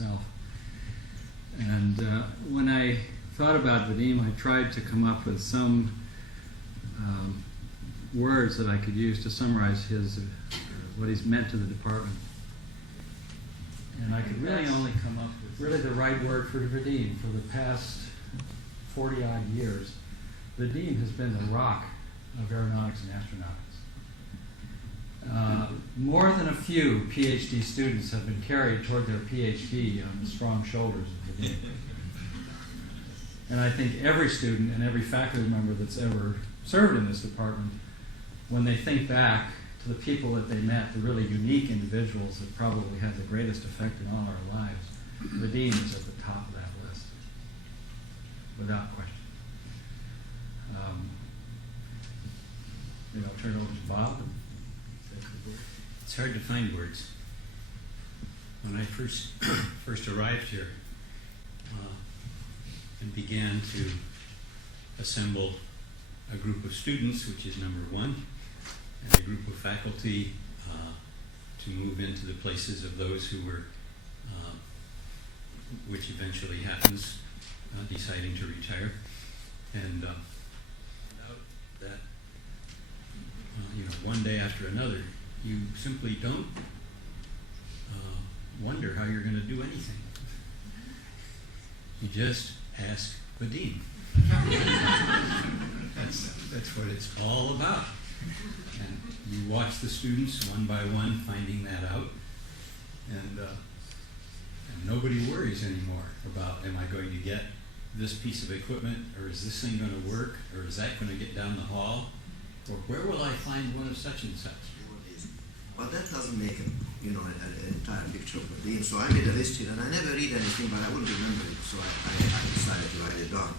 myself. And when I thought about Vadim, I tried to come up with some words that I could use to summarize what he's meant to the department. And I could really only come up with really the right word for Vadim. For the past 40-odd years, Vadim has been the rock of aeronautics and astronautics. More than a few PhD students have been carried toward their PhD on the strong shoulders of Vadim. And I think every student and every faculty member that's ever served in this department, when they think back to the people that they met, the really unique individuals that probably had the greatest effect in all our lives, Vadim is at the top of that list, without question. Maybe I'll turn it over to Bob. It's hard to find words. When I first arrived here and began to assemble a group of students, which is number one, and a group of faculty to move into the places of those who were, which eventually happens, deciding to retire, and that one day after another, you simply don't wonder how you're going to do anything. You just ask Vadim. That's what it's all about. And you watch the students one by one finding that out, and nobody worries anymore about, am I going to get this piece of equipment, or is this thing going to work, or is that going to get down the hall, or where will I find one of such and such? Well, that doesn't make an entire picture of Vadim. So I made a list here, and I never read anything, but I wouldn't remember it, so I decided to write it down.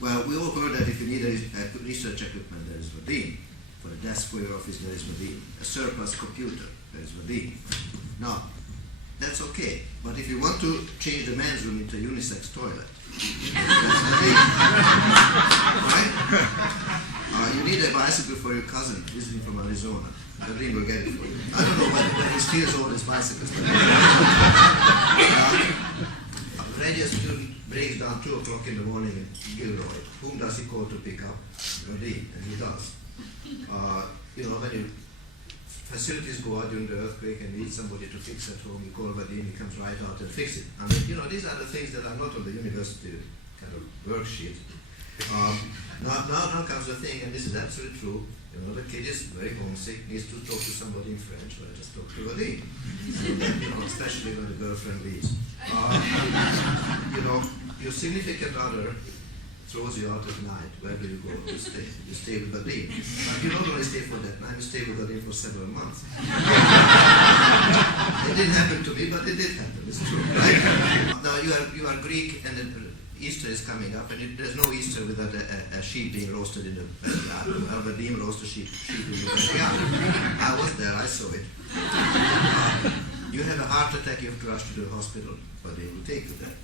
Well, we all heard that if you need research equipment, there is Vadim. For a desk for your office, there is Vadim. A surplus computer, there is Vadim. Now, that's okay, but if you want to change the men's room into a unisex toilet, that's Vadim. Right? You need a bicycle for your cousin visiting from Arizona. Vadim will get it for you. I don't know whether he steals all his bicycles. A radio student breaks down 2 o'clock in the morning in Gilroy. Whom does he call to pick up? Vadim, and he does. When your facilities go out during the earthquake and need somebody to fix at home, you call Vadim, he comes right out and fix it. I mean, these are the things that are not on the university kind of worksheet. Now comes the thing, and this is absolutely true. The kid is very homesick, needs to talk to somebody in French, well, just talk to Vadim. Especially when the girlfriend leaves. Your significant other throws you out at night. Where do you go to stay? You stay with Vadim. You don't only stay for that night, you stay with Vadim for several months. It didn't happen to me, but it did happen. It's true, right? Now you are Greek, and Easter is coming up, and there's no Easter without a sheep being roasted in the backyard. Well, Vadim roasted sheep in the backyard. I was there, I saw it. You have a heart attack, you have to rush to the hospital, Vadim will take you there.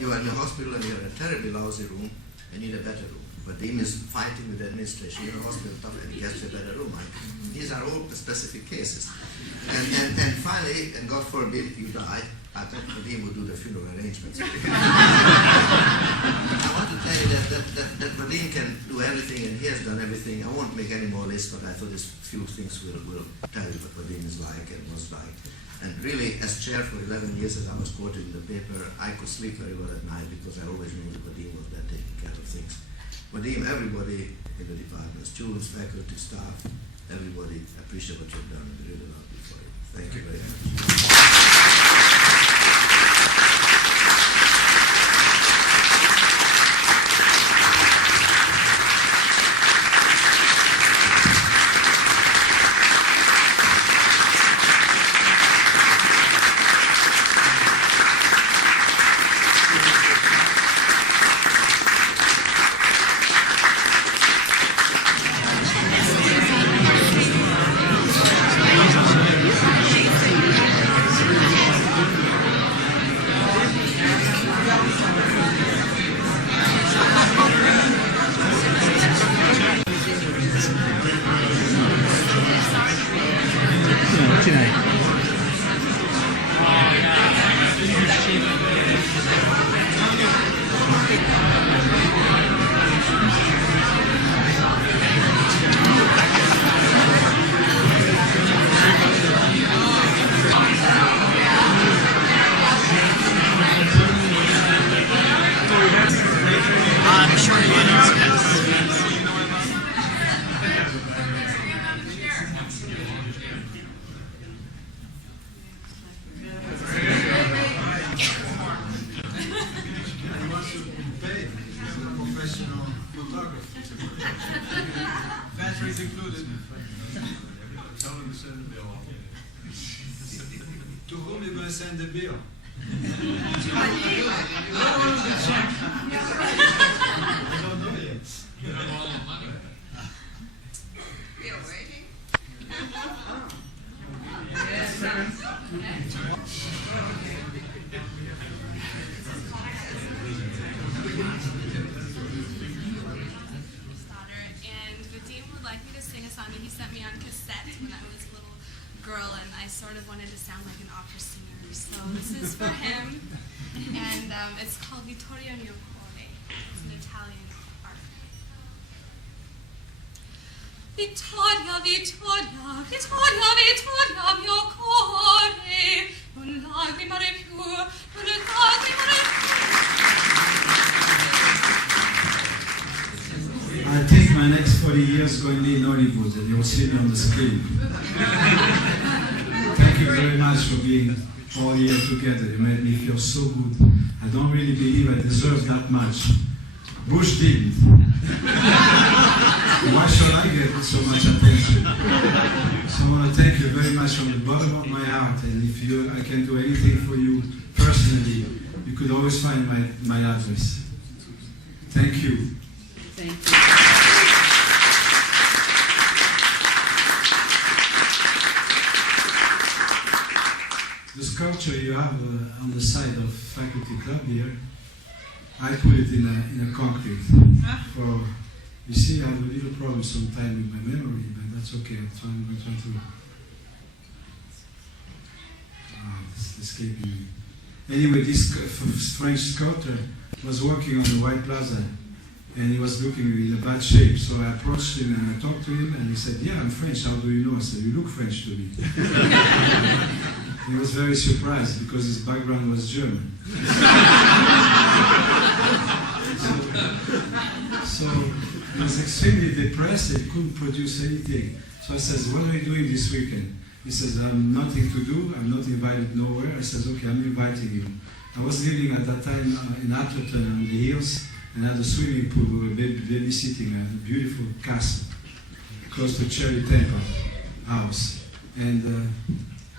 You are in the hospital and you are in a terribly lousy room and need a better room. Vadim is fighting with the administration. You're in a hospital tough and he gets you a better room. These are all specific cases. And finally, and God forbid you die, I thought Vadim would do the funeral arrangements. I want to tell you that Vadim can do everything, and he has done everything. I won't make any more lists, but I thought these few things will tell you what Vadim is like and was like. And really, as chair for 11 years, as I was quoted in the paper, I could sleep very well at night because I always knew that Vadim was there taking care of things. Vadim, everybody in the department, students, faculty, staff, everybody appreciate what you've done, and we really love you for it. Thank you very much. Tell him to send the bill. To whom are you going to send the bill? I don't know yet. You have all the money. We are waiting. And Vadim would like me to sing a song that he sent me on cassette when I was a little girl, and I sort of wanted to sound like an opera singer. So this is for him, and it's called Vittorio mio cuore. It's an Italian art. Vittoria, Vittoria, Vittoria, Vittoria mio cuore, non lagrimare più, non lagrimare I think my next 40 years going to be in Hollywood, and you'll see me on the screen. Thank you very much for being all here together. You made me feel so good. I don't really believe I deserve that much. Bush didn't. Why should I get so much attention? So I want to thank you very much from the bottom of my heart. And if I can do anything for you personally, you could always find my address. Thank you. Thank you. The sculpture you have on the side of Faculty Club here, I put it in a concrete. You see, I have a little problem sometimes with my memory, but that's okay. I'm trying to. It's escaping me. Anyway, this French sculptor was working on the White Plaza, and he was looking in a bad shape. So I approached him and I talked to him, and he said, "Yeah, I'm French. How do you know?" I said, "You look French to me." He was very surprised because his background was German. So he was extremely depressed. He couldn't produce anything. So I says, "What are you doing this weekend?" He says, "I'm nothing to do. I'm not invited nowhere." I says, "Okay, I'm inviting you." I was living at that time in Atherton on the hills, and had a swimming pool. We were babysitting a beautiful castle close to Cher house. And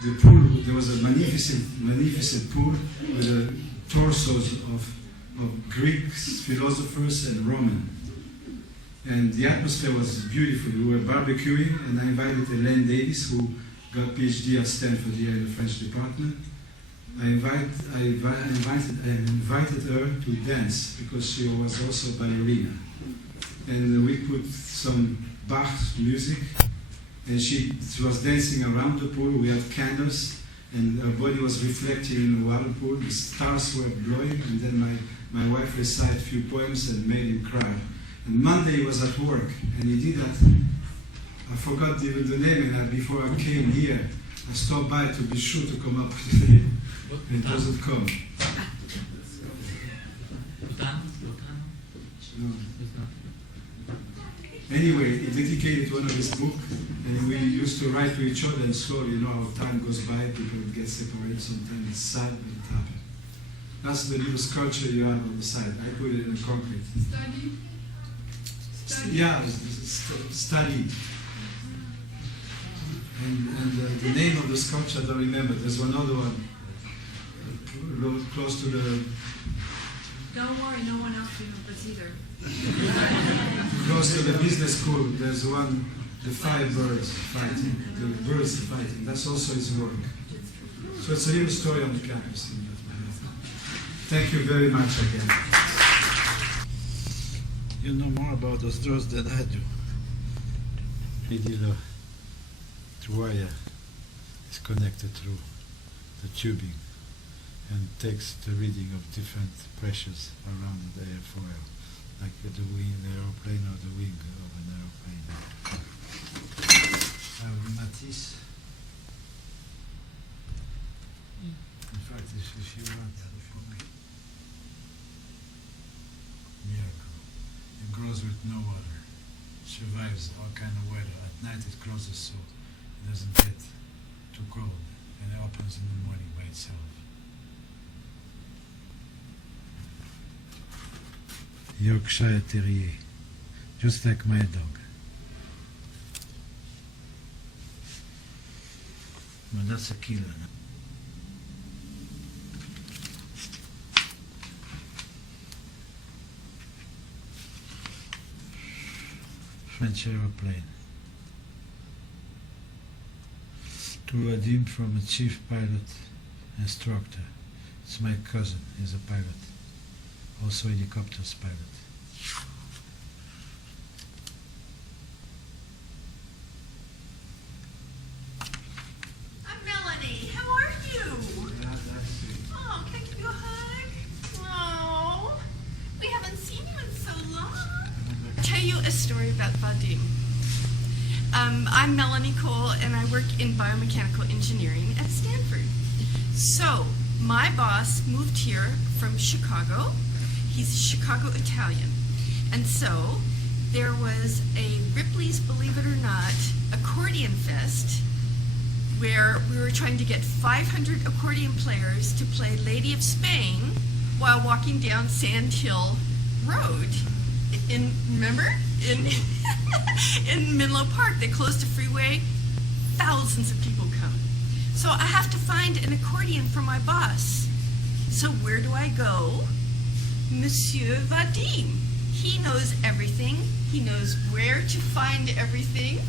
the pool, there was a magnificent pool with the torsos of Greek philosophers and Roman. And the atmosphere was beautiful. We were barbecuing, and I invited Elaine Davis, who got PhD at Stanford here in the French department. I invited her to dance because she was also a ballerina. And we put some Bach music, and she was dancing around the pool. We had candles, and her body was reflecting in the water pool. The stars were glowing, and then my wife recited a few poems and made him cry. And Monday he was at work, and he did that. I forgot even the name, and before I came here, I stopped by to be sure to come up with the name. It doesn't come. No. Anyway, he dedicated one of his books, and we used to write to each other, and slowly, how time goes by, people get separated. Sometimes it's sad, but it happens. That's the little sculpture you have on the side. I put it in concrete. Study? Yeah, study. And the name of the sculpture, I don't remember. There's another one close to the... Don't worry, no one else remembers either. Close to the business school, there's one, the 5 birds fighting. The birds fighting. That's also his work. So it's a little story on the campus. Thank you very much again. You know more about those doors than I do. Vidilo wire is connected through the tubing and takes the reading of different pressures around the airfoil, like the wing, the aeroplane, or the wing of an aeroplane. Matisse. In fact, if you want, miracle. It grows with no water. It survives all kind of weather. At night it closes so it doesn't get too cold, and it opens in the morning by itself. Yorkshire Terrier, just like my dog. Well, that's a killer. French aeroplane. To Vadim from a chief pilot instructor. It's my cousin, he's a pilot. Also helicopters pilot. I'm Melanie. How are you? Oh, can I give you a hug? Oh, we haven't seen you in so long. I'll tell you a story about Vadim. I'm Melanie Cole, and I work in biomechanical engineering at Stanford. So, my boss moved here from Chicago. He's a Chicago Italian. And so, there was a Ripley's, believe it or not, accordion fest where we were trying to get 500 accordion players to play Lady of Spain while walking down Sand Hill Road. Remember? In Menlo Park. They closed the freeway. Thousands of people come. So I have to find an accordion for my boss. So where do I go? Monsieur Vadim. He knows everything. He knows where to find everything.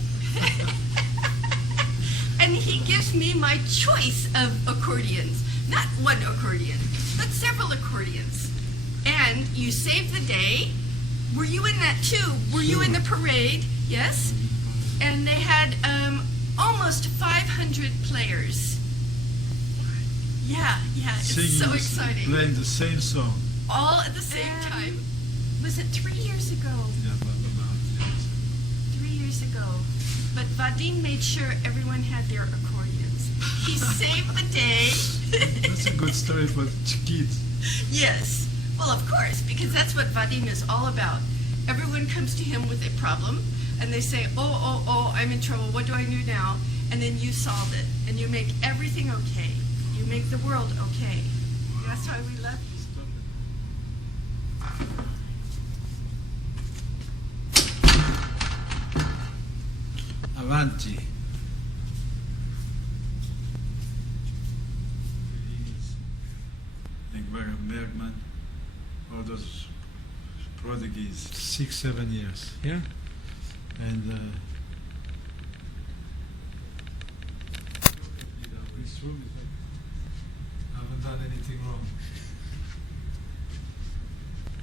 And he gives me my choice of accordions. Not one accordion, but several accordions. And you save the day. Were you in that too? Were you in the parade? Yes? And they had almost 500 players. Yeah, it's so exciting. Playing the same song. All at the same time. Was it 3 years ago? Yeah, but about, yes. 3 years ago. But Vadim made sure everyone had their accordions. He saved the day. That's a good story for kids. Yes. Well, of course, because that's what Vadim is all about. Everyone comes to him with a problem, and they say, oh, I'm in trouble. What do I do now? And then you solve it, and you make everything okay. You make the world okay. That's why we love you. Avanti. Ingmar Bergman, all those prodigies. 6-7 years. Yeah. And this room is like, I haven't done anything wrong.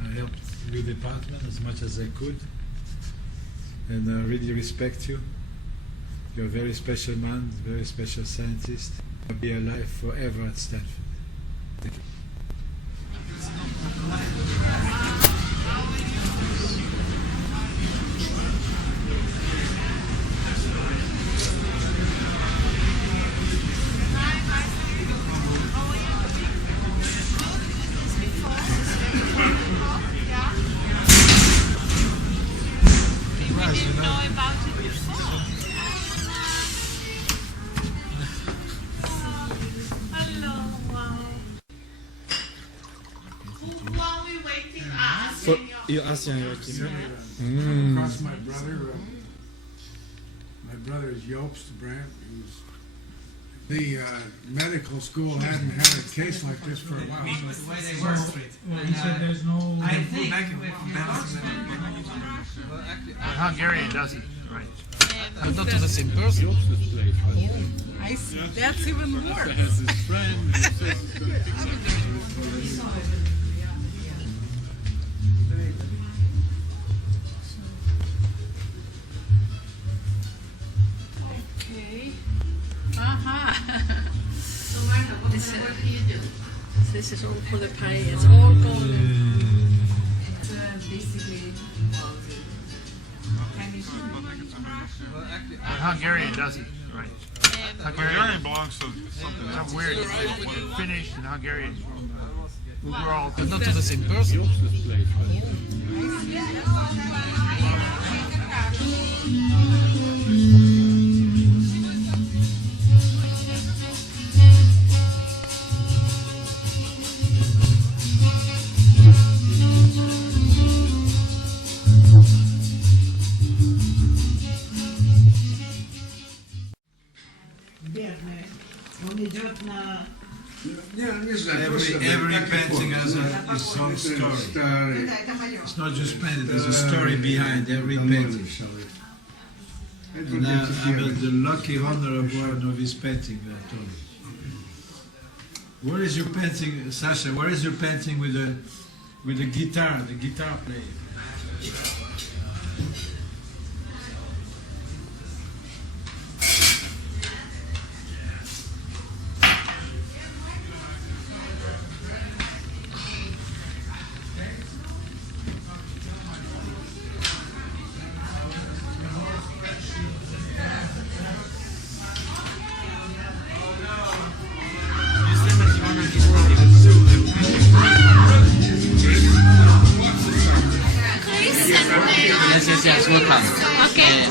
I helped your department as much as I could, and I really respect you. You're a very special man, very special scientist. I'll be alive forever at Stanford. Thank you. You asked Joachim. Across my brother. My brother is Jobst Brandt. The medical school hadn't had a case like this for a while. The way they work. He said there's no... I think Hungarian doesn't, right? But not to the same person. I see. That's even worse. Okay. So Martha, what do you do? This is all for the pay. It's all gone. Basically, But Hungarian doesn't, right? Hungarian belongs to something else. Some weird Finnish and Hungarian. We're all, but not to the same person. There's some story. story. It's not just painted, there's a story behind every painting. And I'm the lucky honor of one of his painting, Tony. Where is your painting, Sasha? Where is your painting with the guitar playing? Yes, welcome. Okay.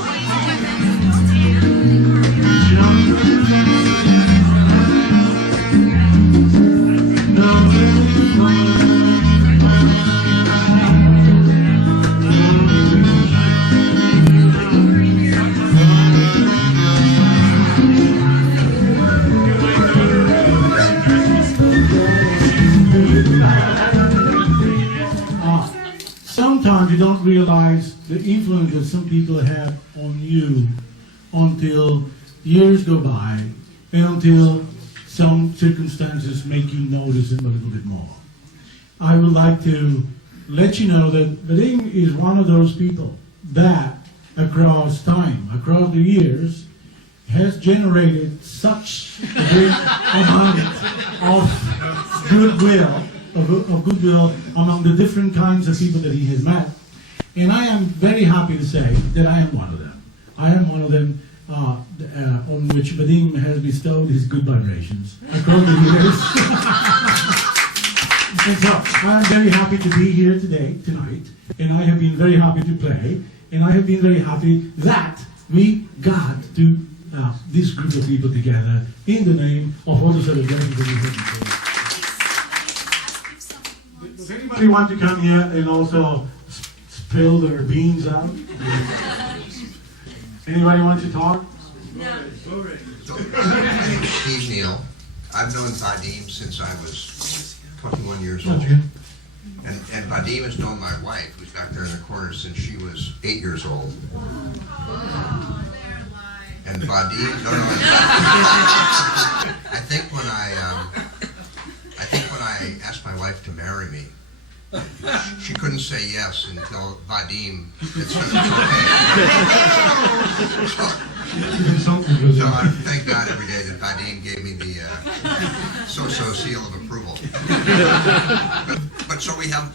Sometimes you don't realize the influence that some people have on you until years go by and until some circumstances make you notice it a little bit more. I would like to let you know that Vadim is one of those people that across time, across the years, has generated such a great amount of goodwill among the different kinds of people that he has met. And I am very happy to say that I am one of them. I am one of them on which Vadim has bestowed his good vibrations across the years. And so I am very happy to be here tonight, and I have been very happy to play, and I have been very happy that we got to this group of people together in the name of all the celebrations that we have before. Does anybody want to come here and also spill their beans out? Anybody want to talk? My name is Steve Neal. I've known Vadim since I was 21 years old. And Vadim has known my wife, who's back there in the corner, since she was 8 years old. And Vadim, I think when I asked my wife to marry me, she couldn't say yes until Vadim had said it's okay. So I thank God every day that Vadim gave me the so-so seal of approval. But so we have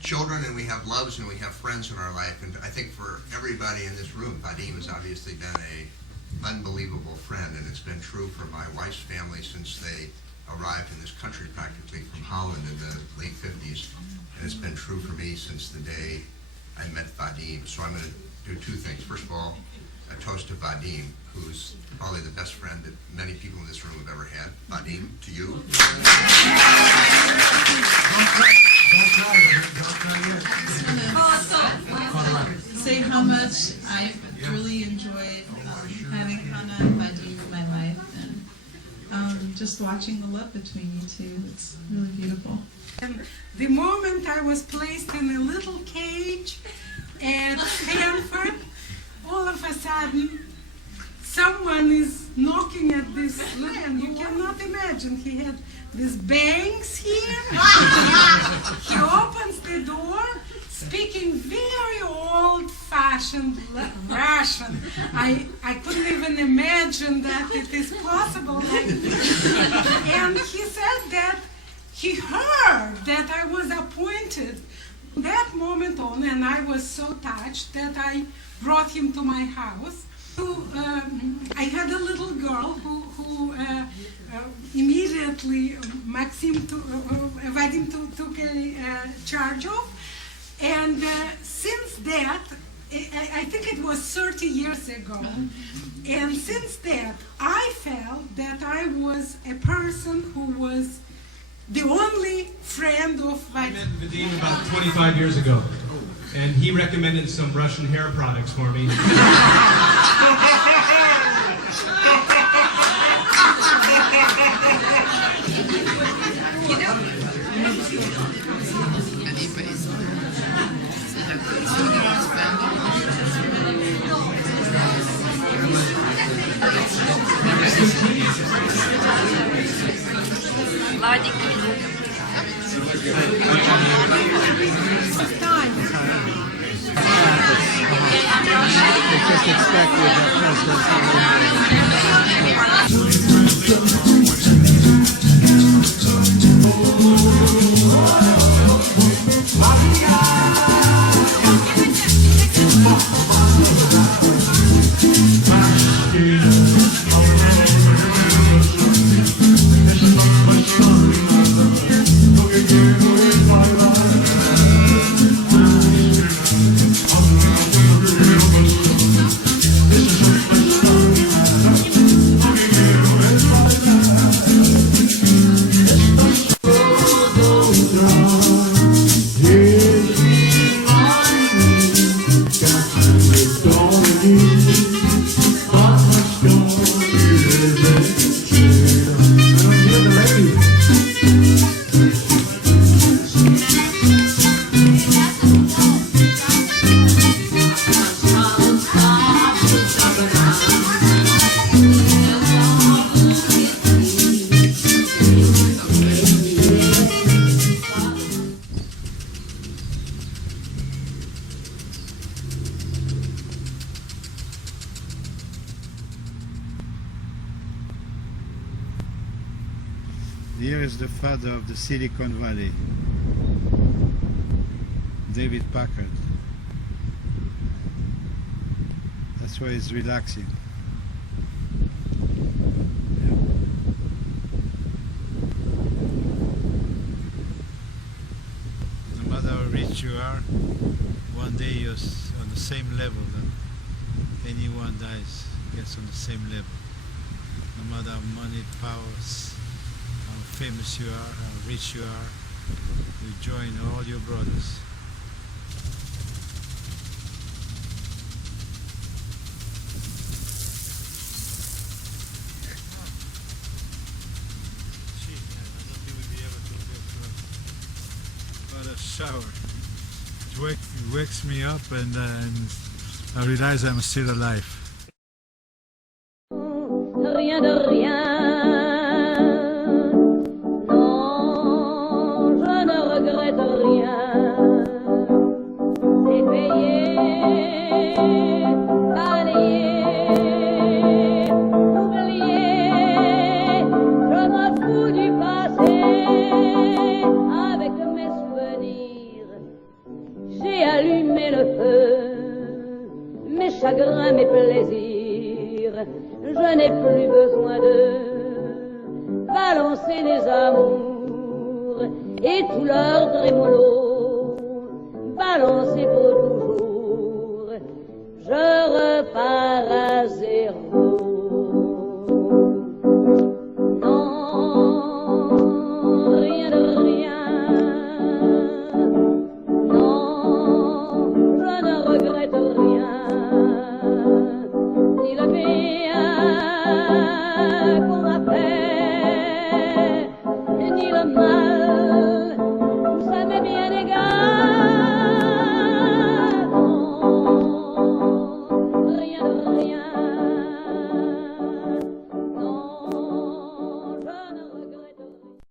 children, and we have loves, and we have friends in our life, and I think for everybody in this room, Vadim has obviously been an unbelievable friend, and it's been true for my wife's family since they arrived in this country practically from Holland in the late 50s, and it's been true for me since the day I met Vadim. So I'm going to do two things. First of all, a toast to Vadim, who's probably the best friend that many people in this room have ever had. Vadim, to you. Say how much I've really enjoyed having Hannah and Vadim in my life, and just watching the love between you two. It's really beautiful. And the moment I was placed in a little cage at Stanford, all of a sudden, someone is knocking at this land. You cannot imagine. He had these bangs here. He opens the door, speaking very old-fashioned Russian. I couldn't even imagine that it is possible like this. And he said that he heard that I was appointed from that moment on, and I was so touched that I brought him to my house. I had a little girl who immediately Vadim took a charge of. And since that, I think it was 30 years ago, and since that, I felt that I was a person who was the only friend of Vadim. I met Vadim about 25 years ago, and he recommended some Russian hair products for me. They just expect with the Here is the father of the Silicon Valley, David Packard. That's why he's relaxing. No matter how rich you are, one day you're on the same level that anyone dies gets on the same level. No matter how money, powers, how famous you are, how rich you are, you join all your brothers. But a shower. It wakes me up and I realize I'm still alive. Rien de rien. Chagrins, mes plaisirs, je n'ai plus besoin de balancer les amours et tout leur trémolo, balancer pour toujours, je repars à zéro. Non, rien de rien, non, je ne regrette rien. Ni le bien qu'on a fait, ni le mal.